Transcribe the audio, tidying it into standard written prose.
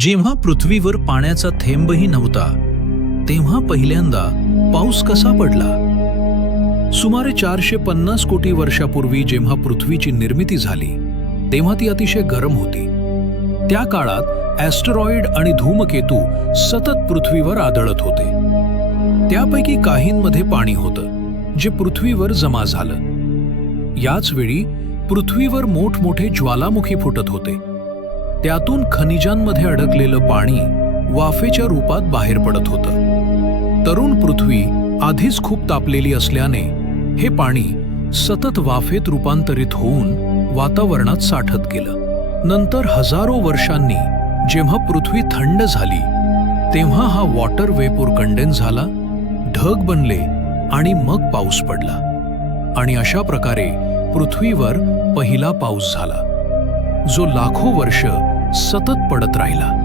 जेव्हा पृथ्वीवर पाण्याचा थेंबही नव्हता तेव्हा पहिल्यांदा पाऊस कसा पडला? सुमारे 450 कोटी वर्षापूर्वी जेव्हा पृथ्वीची निर्मिती झाली तेव्हा ती अतिशय गरम होती. त्या काळात ॲस्टेरॉइड आणि धूमकेतू सतत पृथ्वीवर आदळत होते. त्यापैकी काहींमध्ये पाणी होतं जे पृथ्वीवर जमा झालं. याच वेळी पृथ्वीवर मोठमोठे ज्वालामुखी फुटत होते. त्यातून खनिजांमध्ये अडकलेलं पाणी वाफेच्या रूपात बाहेर पडत होतं. तरुण पृथ्वी आधीच खूप तापलेली असल्याने हे पाणी सतत वाफेत रूपांतरित होऊन वातावरणात साठत गेलं. नंतर हजारो वर्षांनी जेव्हा पृथ्वी थंड झाली तेव्हा हा वॉटर वेपोर कंडेन्स झाला, ढग बनले आणि मग पाऊस पडला. आणि अशा प्रकारे पृथ्वीवर पहिला पाऊस झाला जो लाखो वर्ष सतत पडत राहिला.